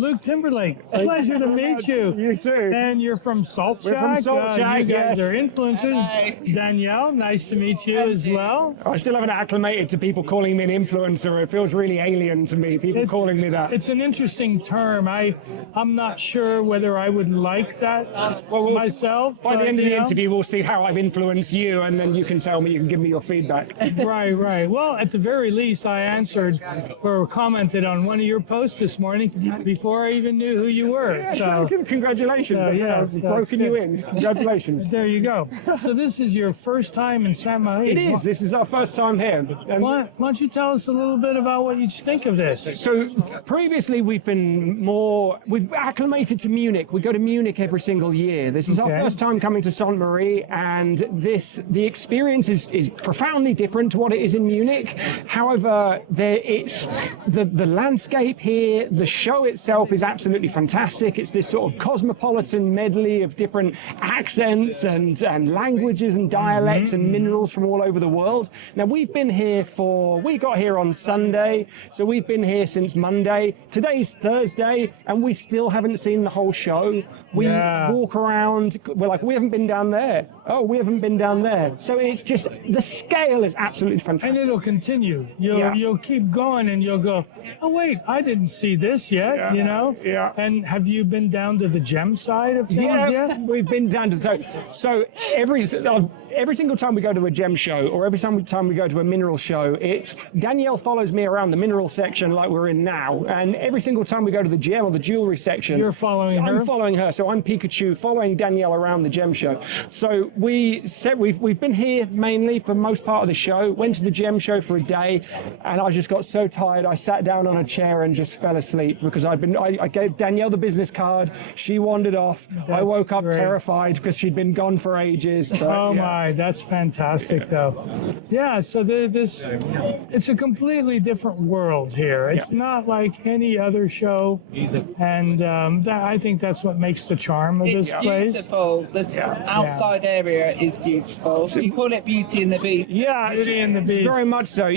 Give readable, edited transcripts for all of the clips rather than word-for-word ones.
Luke Timberlake, pleasure to meet you. You too. And you're from Salt Shack. We're from Salt Shack, you guys yes. are influencers. Hi. Danielle, nice to meet you as well. I still haven't acclimated to people calling me an influencer. It feels really alien to me, people calling me that. It's an interesting term. I'm not sure whether I would like that myself. By the end of the you know. interview, we'll see how I've influenced you, and then you can tell me, you can give me your feedback. Right. Well, at the very least, I answered or commented on one of your posts this morning before I even knew who you were. Yeah, So congratulations. I've broken you in. Congratulations. there you go. So this is your first time in Sainte-Marie. It is. This is our first time here. Why don't you tell us a little bit about what you think of this? So previously we've acclimated to Munich. We go to Munich every single year. This is our first time coming to Sainte-Marie, and the experience is profoundly different to what it is in Munich. However, it's the landscape here, the show itself is absolutely fantastic. It's this sort of cosmopolitan medley of different accents and languages and dialects and minerals from all over the world. Now we got here on Sunday, so we've been here since Monday. Today's Thursday, and we still haven't seen the whole show. We walk around, we're like, we haven't been down there. Oh, we haven't been down there. So it's just, the scale is absolutely fantastic. And it'll continue. You'll keep going, and you'll go, oh wait, I didn't see this yet, you know? Yeah. And have you been down to the gem side of things yet? We've been down to, so every single time we go to a gem show, or every time we go to a mineral show, it's Danielle follows me around the mineral section like we're in now, and every single time we go to the gem or the jewelry section, you're following her? I'm following her, so I'm Pikachu following Danielle around the gem show. So we've been here mainly for most part of the show, went to the gem show for a day, and I just got so tired I sat down on a chair and just fell asleep, because I gave Danielle the business card, she wandered off. I woke up terrified because she'd been gone for ages. But, my, that's fantastic though. Yeah, so it's a completely different world here. It's not like any other show, and I think that's what makes the charm of this place. It's beautiful. This outside area is beautiful. So you call it Beauty and the Beast. Yeah, Beauty and the Beast. Very much so.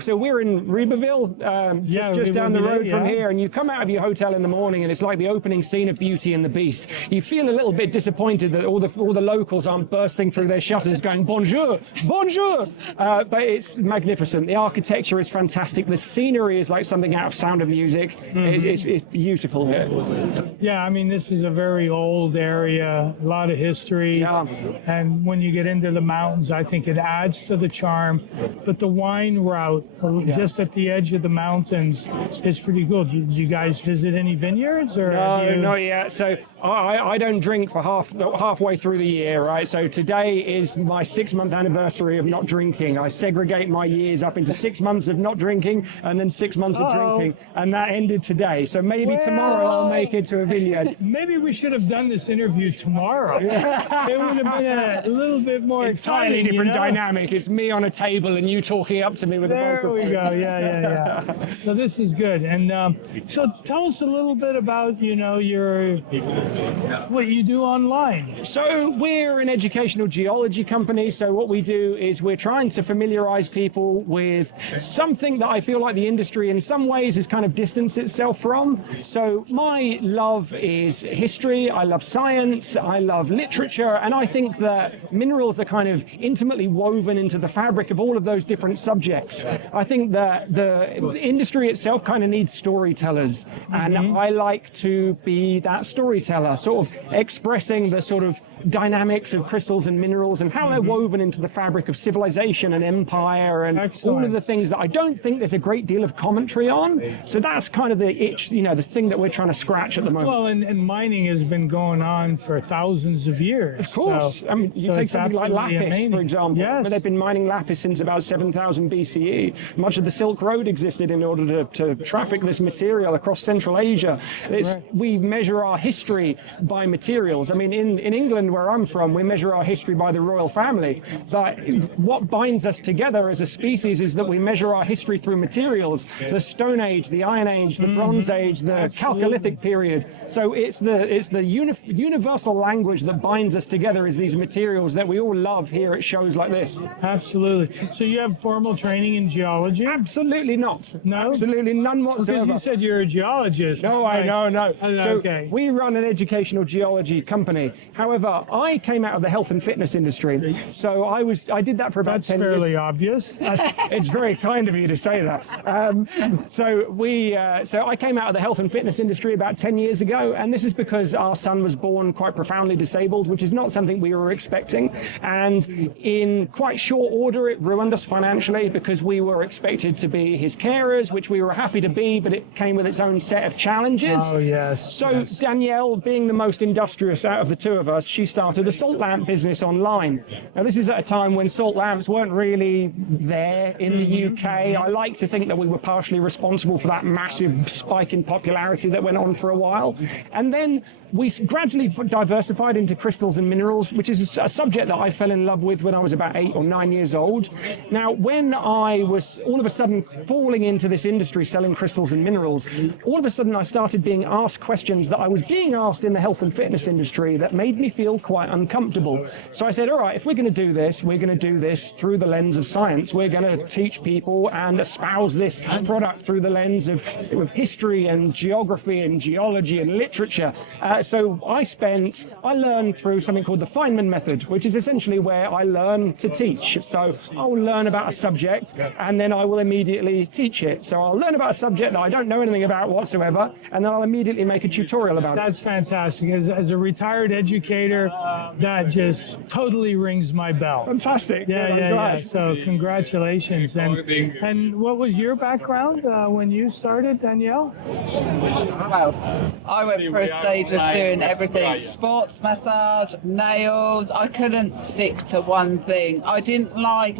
So we're in Riberville, just down the road from here, and you come out of your hotel in the morning, and it's like the opening scene of Beauty and the Beast. You feel a little bit disappointed that all the locals aren't bursting through their shutters going bonjour, bonjour. But it's magnificent. The architecture is fantastic. The scenery is like something out of Sound of Music. It's beautiful here. Yeah, I mean, this is a very old area, a lot of history. Yeah. And when you get into the mountains, I think it adds to the charm. But the wine route, just at the edge of the mountains, is pretty good. Do you guys visit any vineyards? Or no, not yet. So I don't drink for halfway through the year, right? So today is my 6-month anniversary of not drinking. I segregate my years up into 6 months of not drinking and then 6 months of drinking, and that ended today. So maybe tomorrow I'll make it to a vineyard. Maybe we should have done this interview tomorrow. It would have been a little bit more entirely exciting, different dynamic. It's me on a table and you talking up to me with a microphone. There we go. Yeah. So this is good. And so tell us a little bit about what you do online. So we're an educational geology company. So what we do is we're trying to familiarize people with something that I feel like the industry in some ways has kind of distanced itself from. So my love is history, I love science, I love literature, and I think that minerals are kind of intimately woven into the fabric of all of those different subjects. I think that the industry itself kind of needs storytellers, and I like to be that storyteller, sort of expressing the sort of dynamics of crystals and minerals and how they're woven into the fabric of civilization and empire and all of the things that I don't think there's a great deal of commentary on. So that's kind of the itch, the thing that we're trying to scratch at the moment. Well, and mining has been going on for thousands of years. Of course. So, I mean, you take something like lapis, for example. Yes. They've been mining lapis since about 7,000 BCE. Much of the Silk Road existed in order to traffic this material across Central Asia. We measure our history by materials. I mean, in England, where I'm from, we measure our history by the royal family. But what binds us together as a species is that we measure our history through materials. The Stone Age, the Iron Age, the Bronze Age, the Chalcolithic period. So it's the universal language that binds us together is these materials that we all love here at shows like this. Absolutely. So you have formal training in geology? Absolutely not. No? Absolutely none whatsoever. Because you said you're a geologist. geologist. No, I know, no. So Okay. we run an educational geology company. However, I came out of the health and fitness industry. So I did that for about That's 10 years. fairly obvious. It's very kind of you to say that. So I came out of the health and fitness industry about 10 years ago, and this is because our son was born quite profoundly disabled, which is not something we were expecting. And in quite short order, it ruined us financially because we were expected to be his carers, which we were happy to be, but it came with its own set of challenges. Oh, yes. So yes. Danielle, being the most industrious out of the two of us, she started a salt lamp business online. Now this is at a time when salt lamps weren't really there in the UK. I like to think that we were partially responsible for that massive spike in popularity that went on for a while. And then we gradually diversified into crystals and minerals, which is a subject that I fell in love with when I was about 8 or 9 years old. Now, when I was all of a sudden falling into this industry selling crystals and minerals, all of a sudden I started being asked questions that I was being asked in the health and fitness industry that made me feel quite uncomfortable. So I said, all right, if we're going to do this, we're going to do this through the lens of science. We're going to teach people and espouse this product through the lens of history and geography and geology and literature. So I learned through something called the Feynman method, which is essentially where I learn to teach. So I'll learn about a subject and then I will immediately teach it. So I'll learn about a subject that I don't know anything about whatsoever, and then I'll immediately make a tutorial about it. That's fantastic. As a retired educator, that just totally rings my bell. Fantastic. Yeah. So congratulations. And what was your background when you started, Danielle? Well, I went through a stage of doing everything. Sports massage, nails. I couldn't stick to one thing. I didn't love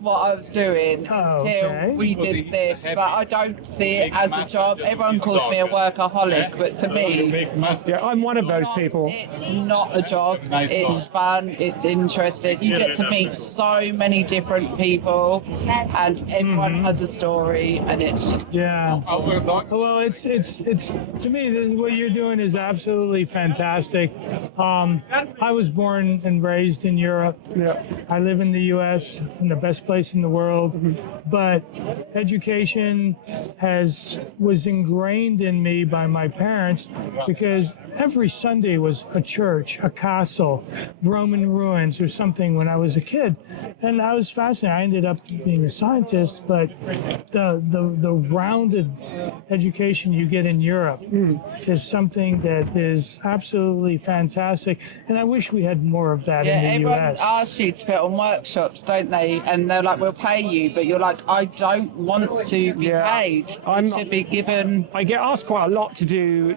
what I was doing until we did this. But I don't see it as a job. Everyone calls me a workaholic, but to me, yeah, I'm one of those people. It's not a job. It's fun. It's interesting. You get to meet so many different people, and everyone has a story, and it's just Well, it's to me, what you're doing is absolutely fantastic. I was born and raised in Europe. Yeah. I live in the U.S., in the best place in the world. But education was ingrained in me by my parents because every Sunday was a church, a castle, Roman ruins or something when I was a kid. And I was fascinated. I ended up being a scientist, but the rounded education you get in Europe is something that is absolutely fantastic. And I wish we had more of that in the everyone US. asks you to put on workshops, don't they? And they're like, we'll pay you, but you're like, I don't want to be paid. I should be given. I get asked quite a lot to do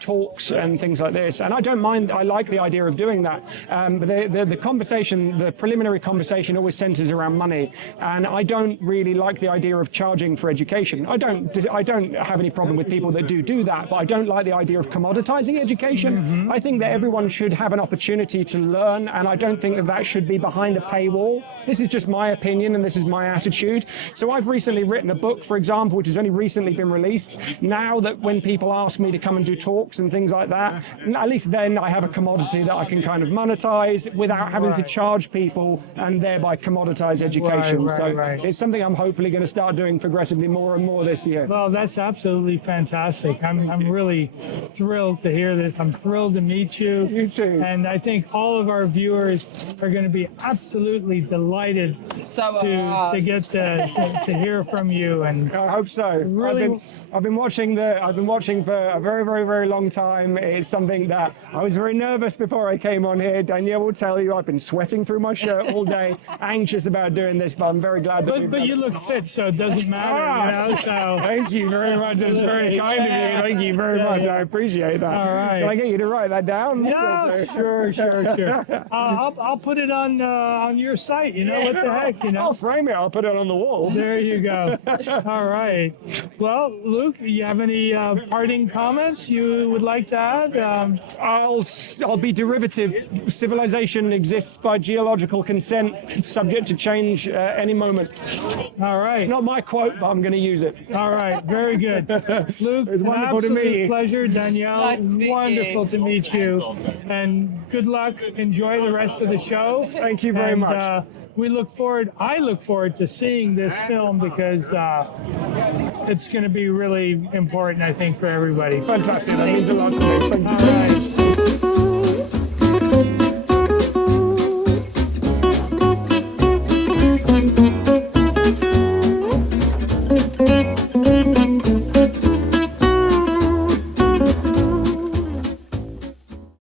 talks and things like this, and I don't mind. I like the idea of doing that. But the conversation, the preliminary conversation, always centers around money, and I don't really like the idea of charging for education. I don't have any problem with people that do that, but I don't like the idea of commoditizing education. I think that everyone should have an opportunity to learn, and I don't think that should be behind a paywall. This is just my opinion, and this is my attitude. So I've recently written a book, for example, which has only recently been released. Now that when people ask me to come and do talks and things like that, at least then I have a commodity that I can kind of monetize without having to charge people and thereby commoditize education. It's something I'm hopefully going to start doing progressively more and more this year. Well, that's absolutely fantastic. I'm really thrilled to hear this. I'm thrilled to meet you. You too. And I think all of our viewers are going to be absolutely delighted to get to hear from you. And I hope so. Really, I've been watching for a very, very, very long time. It's something that I was very nervous before I came on here. Danielle will tell you I've been sweating through my shirt all day, anxious about doing this, but I'm very glad that but you look fit, so it doesn't matter. So thank you very much. That's very kind of you. Thank you very much. I appreciate that. All right. Can I get you to write that down? Yeah, sure. I'll put it on your site. You know, what the heck, you know. I'll frame it. I'll put it on the wall. There you go. All right. Well, Luke, you have any parting comments you would like to add? I'll be derivative. Civilization exists by geological consent, subject to change any moment. All right. It's not my quote, but I'm going to use it. All right. Very good. Luke, it's wonderful to meet you. Pleasure. Danielle, Nice to meet wonderful you. to meet you. And good luck. Enjoy the rest of the show. Thank you very much. we look forward. I look forward to seeing this film because it's going to be really important, I think, for everybody. Fantastic. That means a lot to me. Thank you. All right.